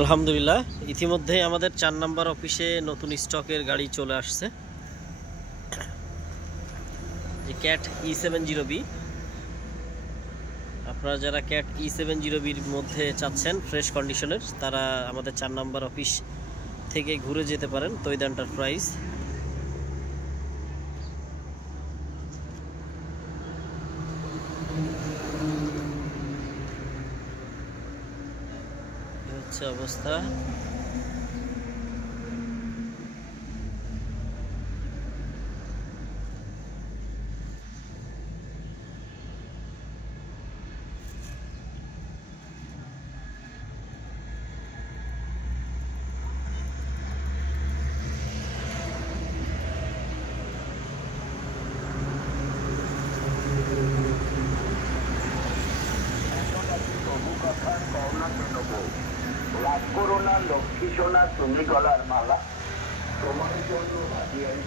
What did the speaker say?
আলহামদুলিল্লাহ ইতিমধ্যে আমাদের ৪ নম্বর অফিসে নতুন স্টকের গাড়ি চলে আসছে। যে ক্যাট E70B, আপনারা যারা ক্যাট E70Bর মধ্যে চাচ্ছেন ফ্রেশ কন্ডিশনের, তারা আমাদের ৪ নম্বর অফিস থেকে ঘুরে যেতে পারেন। তৈদ এন্টারপ্রাইজ। হচ্ছে অবস্থা। করোনা লক্ষ্মী সোনা তুমি গলার মালা তোমার জন্য হাতিয়ারি